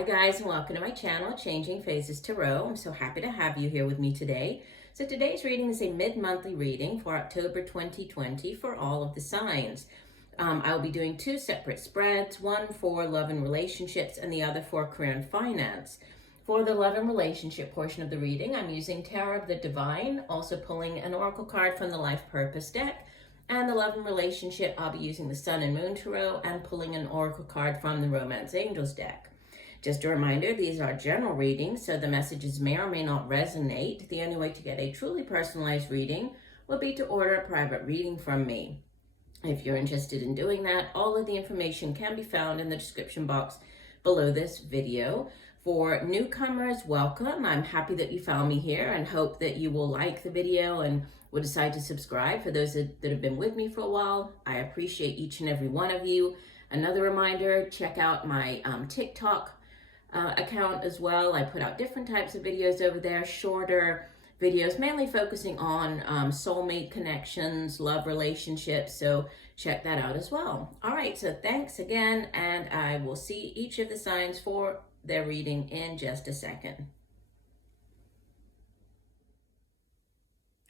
Hi guys, and welcome to my channel, Changing Phases Tarot. I'm so happy to have you here with me today. So today's reading is a mid-monthly reading for October 2020 for all of the signs. I will be doing two separate spreads, one for love and relationships and the other for career and finance. For the love and relationship portion of the reading, I'm using Tarot of the Divine, also pulling an oracle card from the Life Purpose deck. And the love and relationship, I'll be using the Sun and Moon Tarot and pulling an oracle card from the Romance Angels deck. Just a reminder, these are general readings, so the messages may or may not resonate. The only way to get a truly personalized reading will be to order a private reading from me. If you're interested in doing that, all of the information can be found in the description box below this video. For newcomers, welcome. I'm happy that you found me here and hope that you will like the video and will decide to subscribe. For those that have been with me for a while, I appreciate each and every one of you. Another reminder, check out my TikTok account as well. I put out different types of videos over there, shorter videos, mainly focusing on soulmate connections, love relationships, so check that out as well. All right, so thanks again, and I will see each of the signs for their reading in just a second.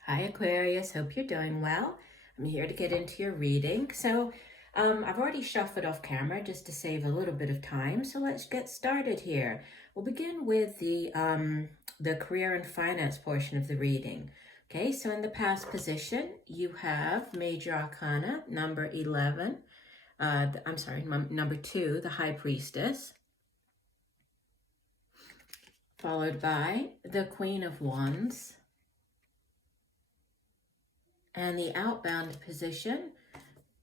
Hi Aquarius, hope you're doing well. I'm here to get into your reading. So I've already shuffled off camera just to save a little bit of time, so let's get started here. We'll begin with the career and finance portion of the reading. Okay, so in the past position, you have Major Arcana, number 11, number 2, the High Priestess, followed by the Queen of Wands, and the outbound position,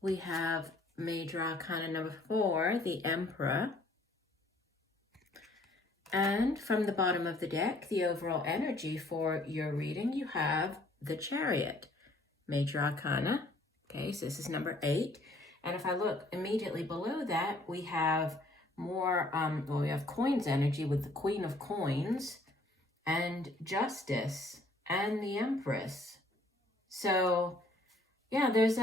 we have Major Arcana number 4, the Emperor. And from the bottom of the deck, the overall energy for your reading, you have the Chariot, Major Arcana. Okay, so this is number 8. And if I look immediately below that, we have more, we have Coins energy with the Queen of Coins and Justice and the Empress. So, yeah, there's,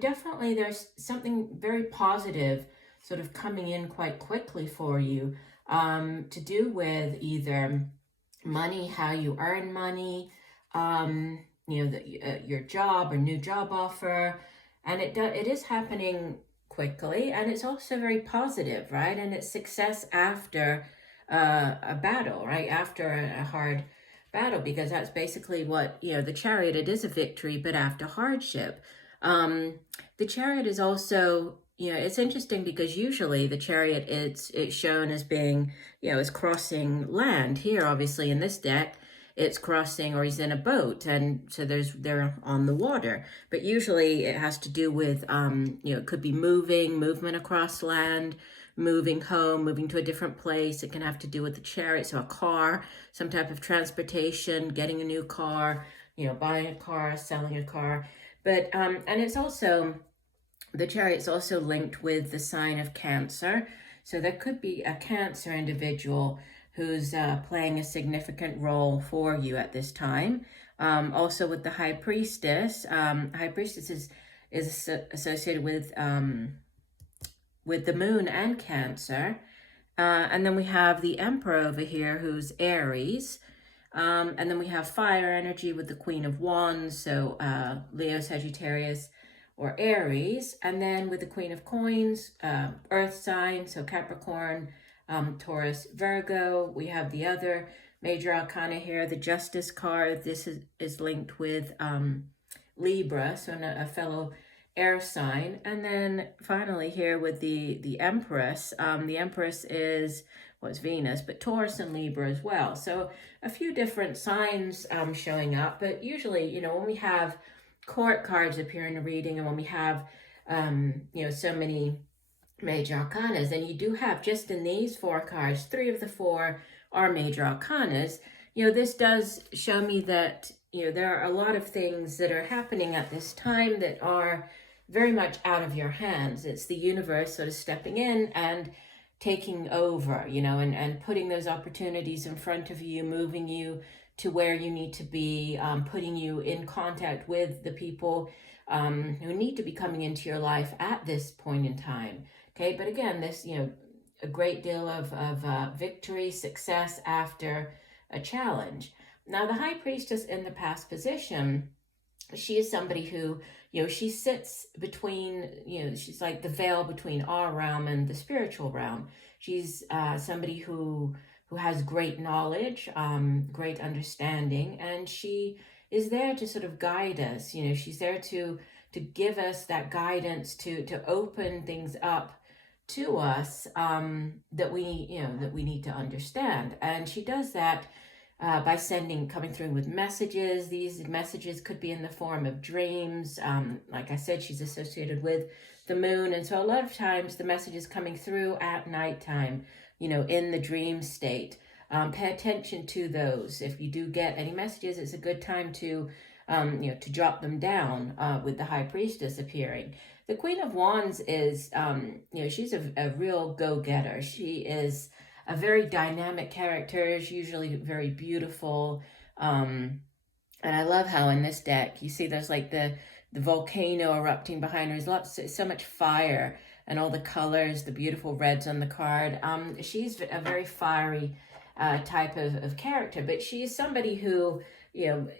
definitely there's something very positive sort of coming in quite quickly for you to do with either money, how you earn money, your job or new job offer. And it is happening quickly, and it's also very positive, right? And it's success after a battle, right? After a hard battle, because that's basically what, the Chariot, it is a victory, but after hardship. The Chariot is also, it's interesting because usually the Chariot, it's shown as being, as crossing land. Here, obviously, in this deck, it's crossing, or he's in a boat, and so they're on the water. But usually it has to do with, it could be movement across land, moving home, moving to a different place. It can have to do with the Chariot, so a car, some type of transportation, getting a new car, buying a car, selling a car. But, and it's also, the Chariot's also linked with the sign of Cancer. So there could be a Cancer individual who's playing a significant role for you at this time. Also with the High Priestess, High Priestess is associated with the Moon and Cancer. And then we have the Emperor over here, who's Aries. And then we have fire energy with the Queen of Wands, so Leo, Sagittarius, or Aries. And then with the Queen of Coins, Earth sign, so Capricorn, Taurus, Virgo. We have the other Major Arcana here, the Justice card. This is linked with Libra, so a fellow air sign. And then finally here with the Empress. The Empress is, it's Venus, but Taurus and Libra as well. So a few different signs showing up, but usually, when we have court cards appear in a reading, and when we have, so many Major Arcanas, and you do have, just in these 4 cards, 3 of the 4 are Major Arcanas, this does show me that, there are a lot of things that are happening at this time that are very much out of your hands. It's the universe sort of stepping in and taking over, and putting those opportunities in front of you, moving you to where you need to be, putting you in contact with the people who need to be coming into your life at this point in time. Okay, but again, this, a great deal of victory, success after a challenge. Now, the High Priestess in the past position, she is somebody who, she sits between, she's like the veil between our realm and the spiritual realm. She's somebody who has great knowledge, great understanding, and she is there to sort of guide us. She's there to give us that guidance, to open things up to us, that we need to understand. And she does that by coming through with messages. These messages could be in the form of dreams. Like I said, she's associated with the moon, and so a lot of times the message is coming through at nighttime, in the dream state. Pay attention to those. If you do get any messages, it's a good time to drop them down with the High Priestess appearing. The Queen of Wands is, she's a real go-getter. She is a very dynamic character. She's usually very beautiful. And I love how in this deck, you see there's like the volcano erupting behind her. There's so much fire and all the colors, the beautiful reds on the card. She's a very fiery type of character, but she's somebody who,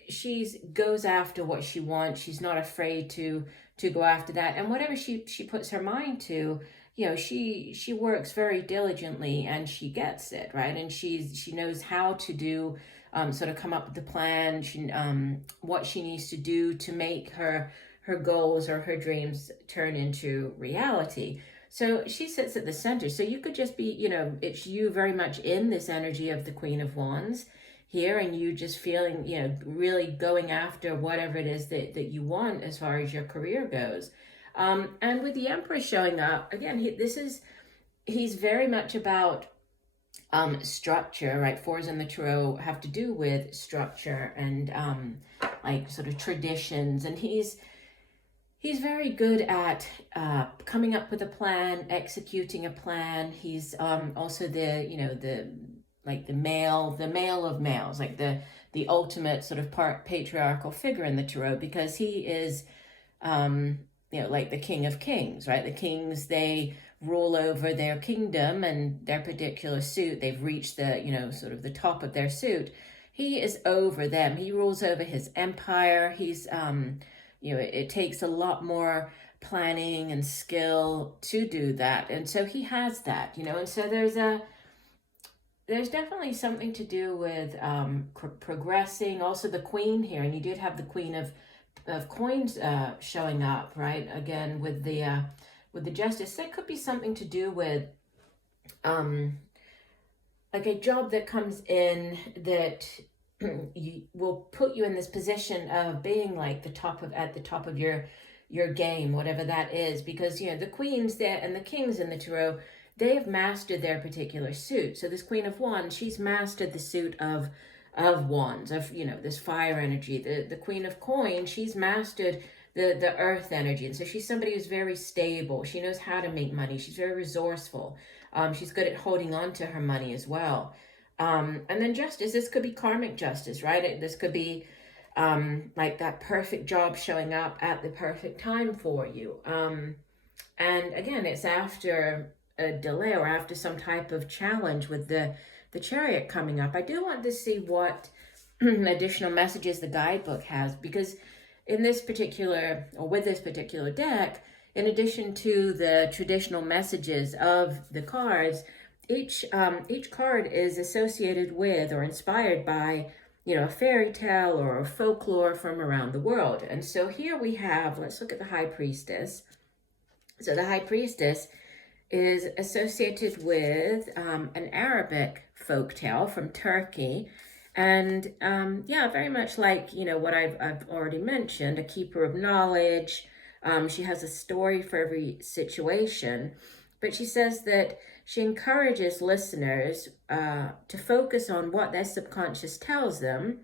she goes after what she wants. She's not afraid to go after that. And whatever she puts her mind to, she works very diligently and she gets it, right? And she knows how to do, sort of come up with the plan, what she needs to do to make her goals or her dreams turn into reality. So she sits at the center. So you could just be, it's you very much in this energy of the Queen of Wands here, and you just feeling, really going after whatever it is that you want as far as your career goes. And with the Emperor showing up, again, he's very much about structure, right? Fours in the tarot have to do with structure and like sort of traditions, and he's very good at coming up with a plan, executing a plan. He's also the male of males, like the ultimate sort of patriarchal figure in the tarot, because he is like the King of Kings, right? The kings, they rule over their kingdom and their particular suit. They've reached the sort of the top of their suit. He is over them. He rules over his empire. He's it takes a lot more planning and skill to do that. And so he has that, and so there's definitely something to do with progressing. Also the Queen here, and you did have the Queen of Coins showing up, right? Again, with the Justice. That could be something to do with like a job that comes in that will put you in this position of being like at the top of your game, whatever that is, because the queens there and the kings in the tarot, they have mastered their particular suit. So this Queen of Wands, she's mastered the suit of wands, of this fire energy. The Queen of Coins, she's mastered the earth energy, and so she's somebody who's very stable. She knows how to make money. She's very resourceful. She's good at holding on to her money as well. And then Justice, this could be karmic justice, right? This could be like that perfect job showing up at the perfect time for you. And again, it's after a delay or after some type of challenge with the Chariot coming up. I do want to see what additional messages the guidebook has, because in this particular, or with this particular deck, in addition to the traditional messages of the cards, each card is associated with or inspired by, a fairy tale or a folklore from around the world. And so here we have, let's look at the High Priestess. So the High Priestess is associated with an Arabic folktale from Turkey. And very much like, what I've already mentioned, a keeper of knowledge. She has a story for every situation, but she says that she encourages listeners to focus on what their subconscious tells them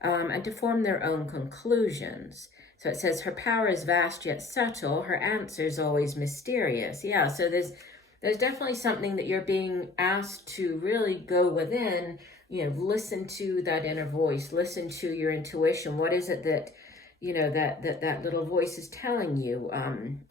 and to form their own conclusions. So it says, her power is vast yet subtle, her answers always mysterious. Yeah, so there's definitely something that you're being asked to really go within, listen to that inner voice, listen to your intuition. What is it that, that little voice is telling you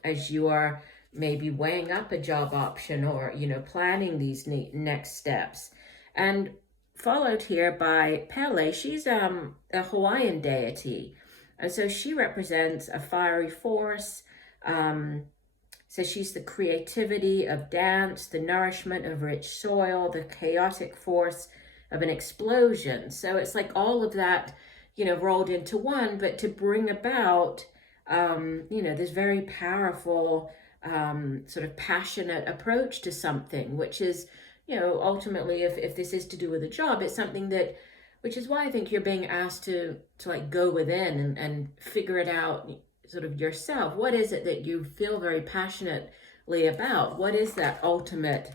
as you are maybe weighing up a job option, or, planning these next steps. And followed here by Pele. She's a Hawaiian deity. And so she represents a fiery force. So she's the creativity of dance, the nourishment of rich soil, the chaotic force of an explosion. So it's like all of that, rolled into one, but to bring about, this very powerful, sort of passionate approach to something, which is, ultimately, if this is to do with a job, it's something that, which is why I think you're being asked to like go within and figure it out sort of yourself. What is it that you feel very passionately about? What is that ultimate,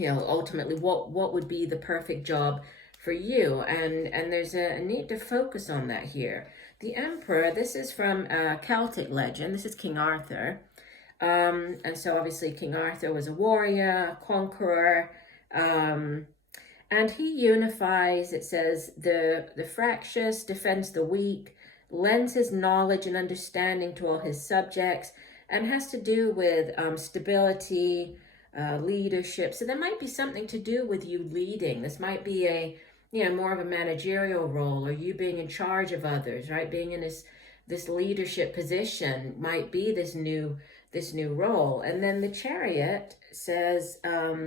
ultimately what would be the perfect job for you? And there's a need to focus on that here. The Emperor, this is from Celtic legend. This is King Arthur. And so obviously King Arthur was a warrior, a conqueror, and he unifies, it says, the fractious, defends the weak, lends his knowledge and understanding to all his subjects, and has to do with stability, leadership. So there might be something to do with you leading. This might be a, more of a managerial role, or you being in charge of others, right? Being in this leadership position might be this new role. And then the Chariot says,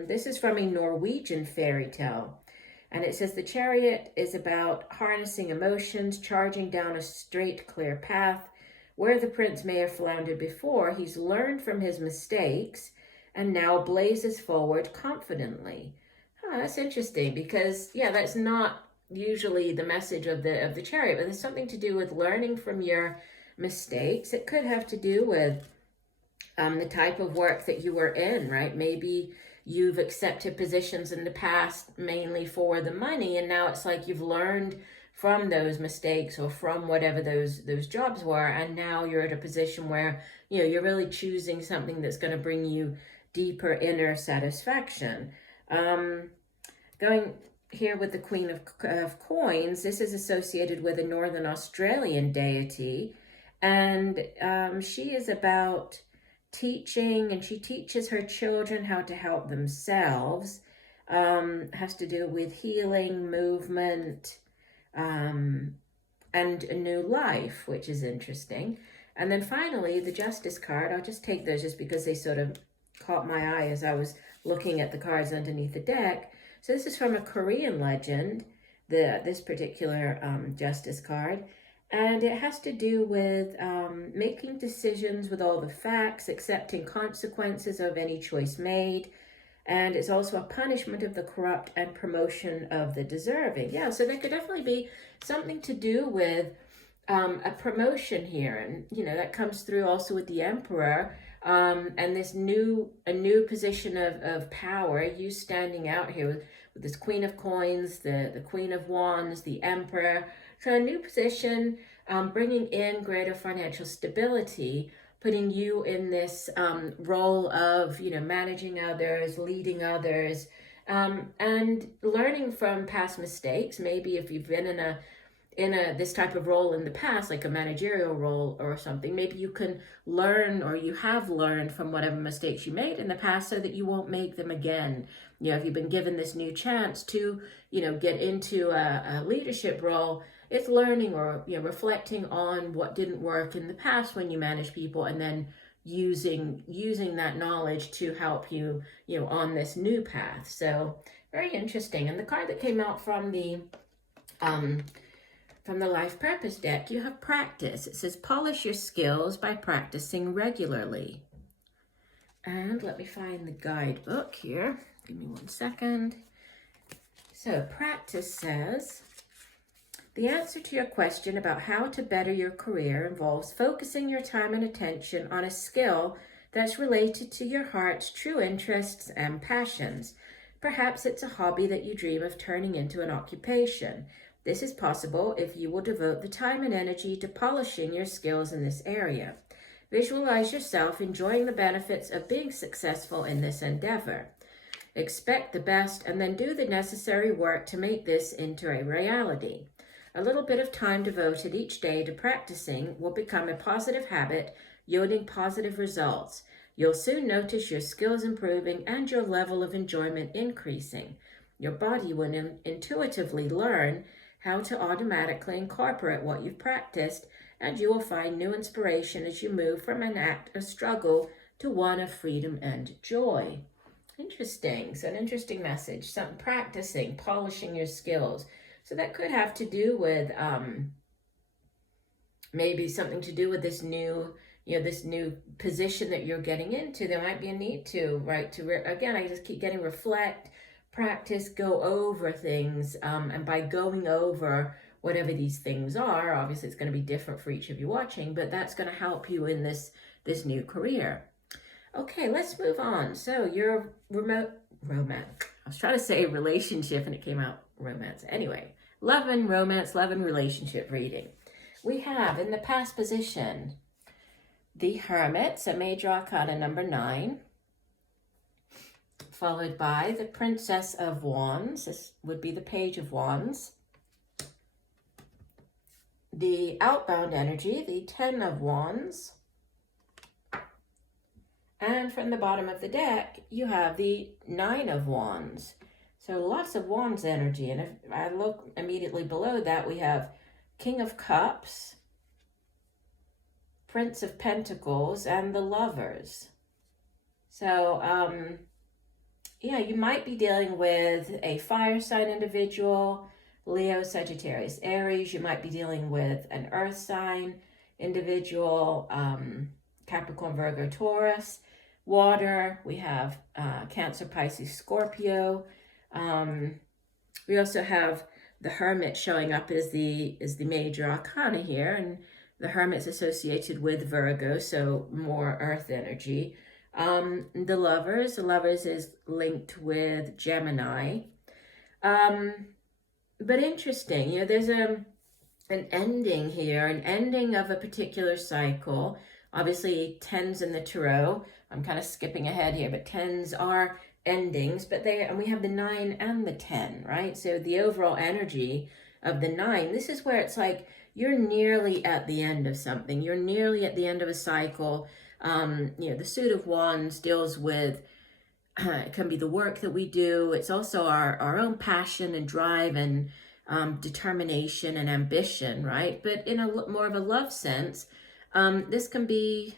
this is from a Norwegian fairy tale. And it says the Chariot is about harnessing emotions, charging down a straight, clear path. Where the prince may have floundered before, he's learned from his mistakes and now blazes forward confidently. That's interesting, because, that's not usually the message of the Chariot, but there's something to do with learning from your mistakes. It could have to do with the type of work that you were in, right? Maybe you've accepted positions in the past mainly for the money, and now it's like you've learned from those mistakes or from whatever those jobs were, and now you're at a position where, you're really choosing something that's going to bring you deeper inner satisfaction. Going here with the Queen of Coins, this is associated with a Northern Australian deity, and she is about teaching, and she teaches her children how to help themselves. Has to do with healing, movement, and a new life, which is interesting. And then finally, the Justice card. I'll just take those just because they sort of caught my eye as I was looking at the cards underneath the deck. So this is from a Korean legend, this particular Justice card. And it has to do with making decisions with all the facts, accepting consequences of any choice made. And it's also a punishment of the corrupt and promotion of the deserving. Yeah, so there could definitely be something to do with a promotion here. And, that comes through also with the Emperor. And this a new position of power, you standing out here with this Queen of Coins, the Queen of Wands, the Emperor. So a new position, bringing in greater financial stability, putting you in this role of, managing others, leading others, and learning from past mistakes. Maybe if you've been in this type of role in the past, like a managerial role or something, maybe you can learn, or you have learned from whatever mistakes you made in the past so that you won't make them again. If you've been given this new chance to, get into a leadership role, it's learning or, reflecting on what didn't work in the past when you manage people, and then using that knowledge to help you, on this new path. So very interesting. And the card that came out from the Life Purpose deck, you have practice. It says polish your skills by practicing regularly. And let me find the guidebook here. Give me 1 second. So practice says, the answer to your question about how to better your career involves focusing your time and attention on a skill that's related to your heart's true interests and passions. Perhaps it's a hobby that you dream of turning into an occupation. This is possible if you will devote the time and energy to polishing your skills in this area. Visualize yourself enjoying the benefits of being successful in this endeavor. Expect the best and then do the necessary work to make this into a reality. A little bit of time devoted each day to practicing will become a positive habit, yielding positive results. You'll soon notice your skills improving and your level of enjoyment increasing. Your body will intuitively learn how to automatically incorporate what you've practiced, and you will find new inspiration as you move from an act of struggle to one of freedom and joy. Interesting. So an interesting message. Some practicing, polishing your skills. So that could have to do with maybe something to do with this new, this new position that you're getting into. There might be a need to, right? Again, I just keep getting reflect, practice, go over things. And by going over whatever these things are, obviously it's going to be different for each of you watching, but that's going to help you in this new career. Okay, let's move on. So your remote romance. I was trying to say relationship and it came out romance. Anyway, love and romance, love and relationship reading. We have in the past position the Hermit, so Major Arcana number 9, followed by the Princess of Wands. This would be the Page of Wands. The outbound energy, the 10 of Wands. And from the bottom of the deck, you have the 9 of Wands. So lots of Wands energy. And if I look immediately below that, we have King of Cups, Prince of Pentacles, and the Lovers. So, yeah, you might be dealing with a fire sign individual, Leo, Sagittarius, Aries. You might be dealing with an earth sign individual, Capricorn, Virgo, Taurus. Water, we have Cancer, Pisces, Scorpio. We also have the Hermit showing up as the Major Arcana here, and the Hermit's associated with Virgo, so more earth energy. The Lovers is linked with Gemini. But interesting, there's an ending here, an ending of a particular cycle. Obviously, 10s in the Tarot. I'm kind of skipping ahead here, but 10s are endings, but and we have the 9 and the 10, right? So the overall energy of the 9, this is where it's like you're nearly at the end of something. You're nearly at the end of a cycle. The Suit of Wands deals with, it can be the work that we do. It's also our own passion and drive and determination and ambition, right? But in a more of a love sense, this can be,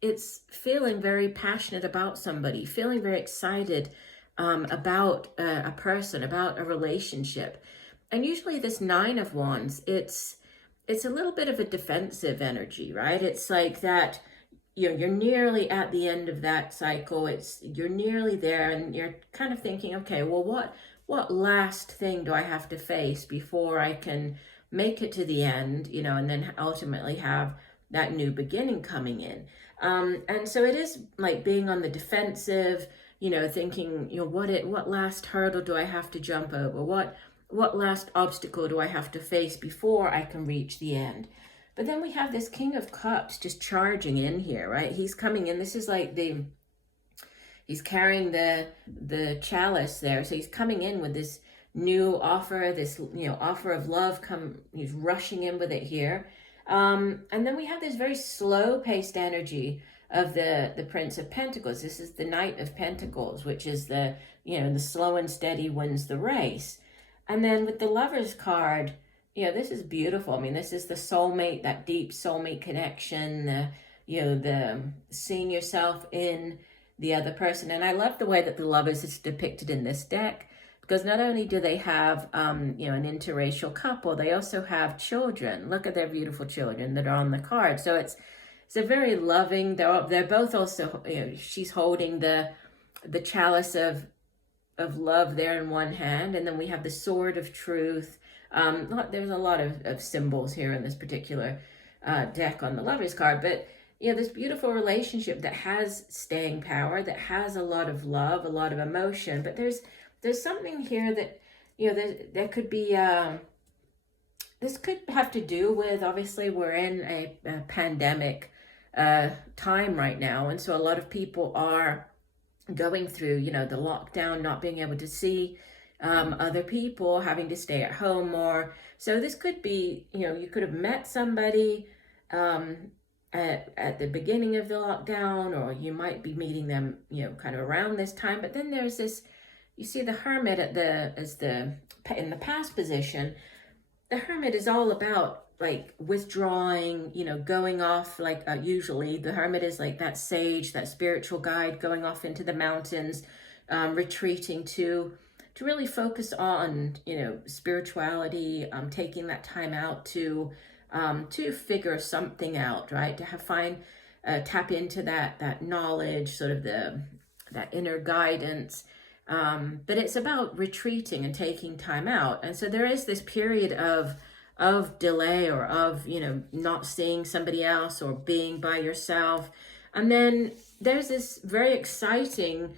it's feeling very passionate about somebody, feeling very excited about a person, about a relationship. And usually this 9 of Wands, it's a little bit of a defensive energy, right? It's like that, you're nearly at the end of that cycle. You're nearly there, and you're kind of thinking, okay, well, what last thing do I have to face before I can make it to the end, and then ultimately have that new beginning coming in. And so it is like being on the defensive, thinking, what last hurdle do I have to jump over? What last obstacle do I have to face before I can reach the end? But then we have this King of Cups just charging in here, right? He's coming in. This is like he's carrying the chalice there. So he's coming in with this new offer, this, offer of love. He's rushing in with it here. And then we have this very slow-paced energy of the Prince of Pentacles. This is the Knight of Pentacles, which is the slow and steady wins the race. And then with the Lovers card, this is beautiful. I mean, this is the soulmate, that deep soulmate connection, the seeing yourself in the other person. And I love the way that the Lovers is depicted in this deck, because not only do they have, an interracial couple, they also have children. Look at their beautiful children that are on the card. So it's a very loving, they're both also, she's holding the chalice of love there in one hand, and then we have the sword of truth. There's a lot of symbols here in this particular deck on the Lovers card, but this beautiful relationship that has staying power, that has a lot of love, a lot of emotion, but there's something here that, there could be, this could have to do with, obviously, we're in a pandemic time right now, and so a lot of people are going through, the lockdown, not being able to see other people, having to stay at home more. So this could be, you could have met somebody, at the beginning of the lockdown, or you might be meeting them, kind of around this time. But then there's this, you see the Hermit in the past position. The Hermit is all about like withdrawing, going off, like usually the Hermit is like that sage, that spiritual guide going off into the mountains, retreating to really focus on, spirituality, taking that time out to figure something out, right? Tap into that knowledge, sort of that inner guidance. But it's about retreating and taking time out. And so there is this period of delay, or of, not seeing somebody else or being by yourself. And then there's this very exciting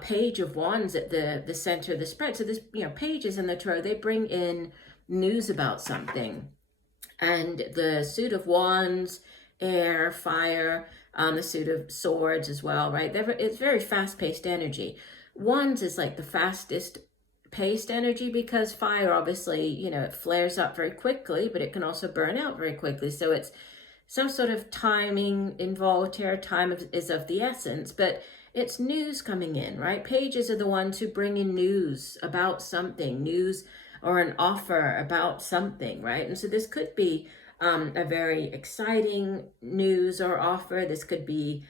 Page of Wands at the center of the spread. So this, pages in the tarot, they bring in news about something. And the suit of wands, air, fire, the suit of swords as well, right? It's very fast-paced energy. Wands is like the fastest paced energy, because fire, obviously, it flares up very quickly, but it can also burn out very quickly. So it's some sort of timing involved here. Time is of the essence, but it's news coming in, right? Pages are the ones who bring in news about something, news or an offer about something, right? And so this could be a very exciting news or offer. This could be,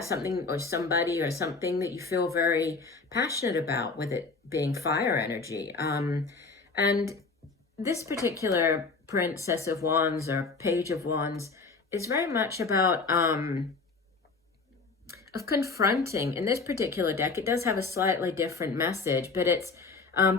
something or somebody or something that you feel very passionate about, with it being fire energy. And this particular Princess of Wands or Page of Wands is very much about of confronting. In this particular deck, it does have a slightly different message, but it's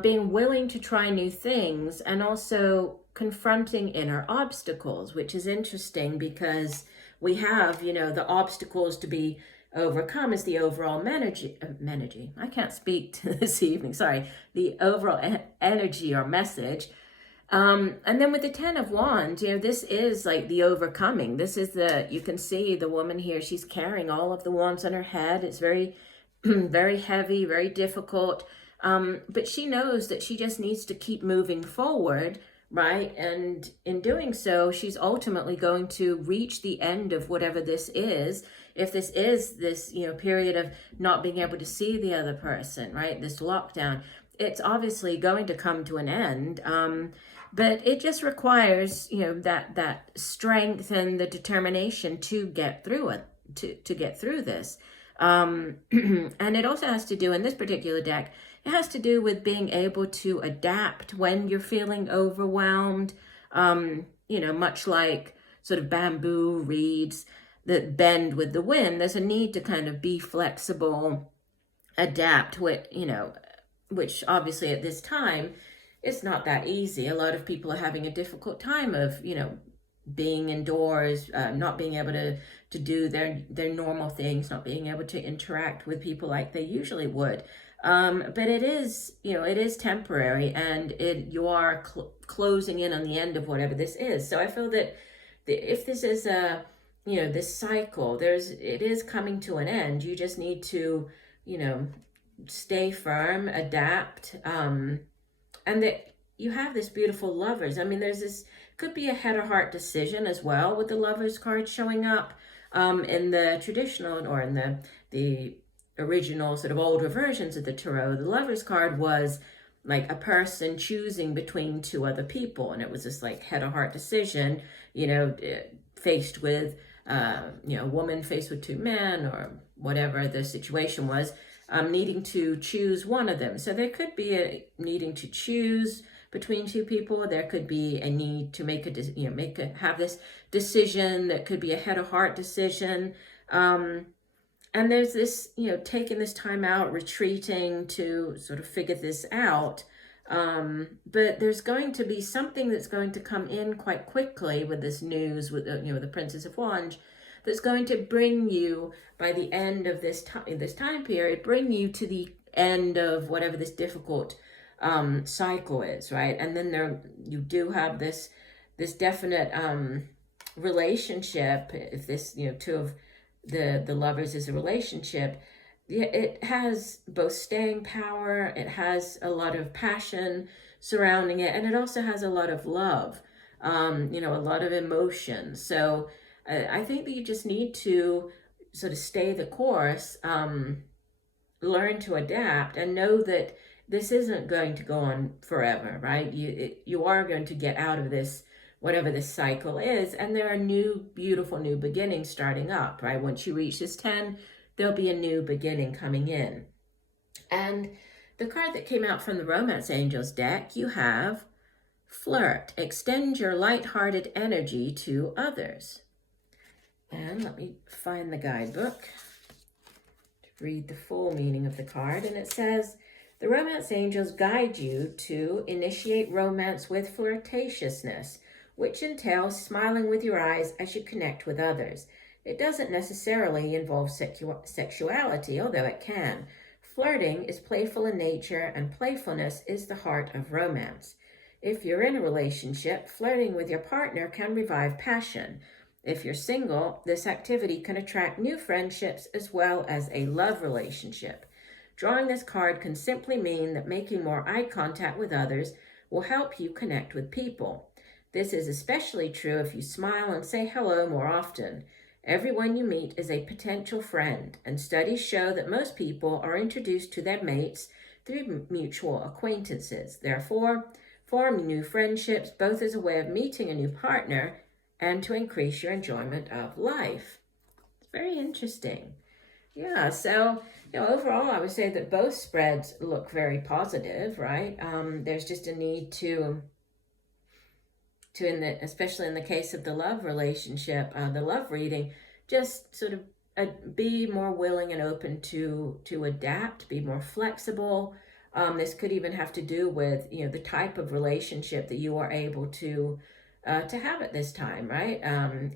being willing to try new things, and also confronting inner obstacles, which is interesting because we have, the obstacles to be overcome is the overall energy. I can't speak this evening, sorry. The overall energy or message. And then with the Ten of Wands, this is like the overcoming. This is you can see the woman here, she's carrying all of the wands on her head. It's very, very heavy, very difficult. But she knows that she just needs to keep moving forward, right? And in doing so, she's ultimately going to reach the end of whatever this is. If this is this, period of not being able to see the other person, right? This lockdown, it's obviously going to come to an end. But it just requires, that strength and the determination to get through it, to get through this. And it also has to do, in this particular deck, it has to do with being able to adapt when you're feeling overwhelmed, much like sort of bamboo reeds that bend with the wind. There's a need to kind of be flexible, adapt, which obviously at this time, it's not that easy. A lot of people are having a difficult time of, being indoors, not being able to do their normal things, not being able to interact with people like they usually would. But it is, it is temporary, and you are closing in on the end of whatever this is. So I feel that if this is this cycle, it is coming to an end. You just need to, stay firm, adapt, and that you have this beautiful Lovers. I mean, could be a head or heart decision as well, with the Lovers card showing up in the traditional, or in the original sort of older versions of the tarot. The Lovers card was like a person choosing between two other people, and it was this like head or heart decision, faced with a woman faced with two men, or whatever the situation was, needing to choose one of them. So there could be a needing to choose between two people. There could be a need to have this decision that could be a head or heart decision. And there's this, taking this time out, retreating to sort of figure this out. But there's going to be something that's going to come in quite quickly with this news, with the Princess of Wands, that's going to bring you, by the end of this time period, bring you to the end of whatever this difficult cycle is, right? And then you do have this definite relationship. If this, two of the Lovers is a relationship, it has both staying power, it has a lot of passion surrounding it, and it also has a lot of love. a lot of emotion. So I think that you just need to sort of stay the course, learn to adapt, and know that this isn't going to go on forever, right? You are going to get out of this, whatever this cycle is, and there are new, beautiful new beginnings starting up, right? Once you reach this 10, there'll be a new beginning coming in. And the card that came out from the Romance Angels deck, you have Flirt. Extend your lighthearted energy to others. And let me find the guidebook to read the full meaning of the card. And it says, the Romance Angels guide you to initiate romance with flirtatiousness, which entails smiling with your eyes as you connect with others. It doesn't necessarily involve sexuality, although it can. Flirting is playful in nature, and playfulness is the heart of romance. If you're in a relationship, flirting with your partner can revive passion. If you're single, this activity can attract new friendships as well as a love relationship. Drawing this card can simply mean that making more eye contact with others will help you connect with people. This is especially true if you smile and say hello more often. Everyone you meet is a potential friend, and studies show that most people are introduced to their mates through mutual acquaintances. Therefore, form new friendships both as a way of meeting a new partner and to increase your enjoyment of life. It's very interesting. Yeah, so overall, I would say that both spreads look very positive, right? There's just a need to especially in the case of the love relationship, the love reading, just sort of be more willing and open to adapt, be more flexible. This could even have to do with the type of relationship that you are able to have at this time, right?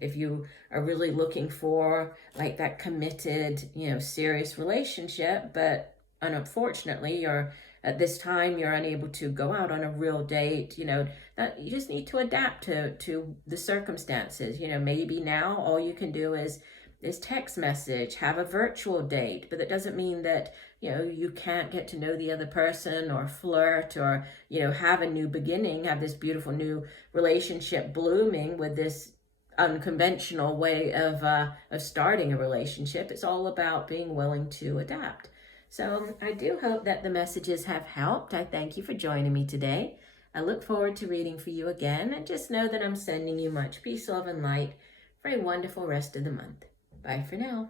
If you are really looking for like that committed, serious relationship, but unfortunately at this time you're unable to go out on a real date, that you just need to adapt to the circumstances. Maybe now all you can do is text message, have a virtual date, but that doesn't mean that you can't get to know the other person or flirt or have a new beginning, have this beautiful new relationship blooming with this unconventional way of starting a relationship. It's all about being willing to adapt. So I do hope that the messages have helped. I thank you for joining me today. I look forward to reading for you again, and just know that I'm sending you much peace, love, and light for a wonderful rest of the month. Bye for now.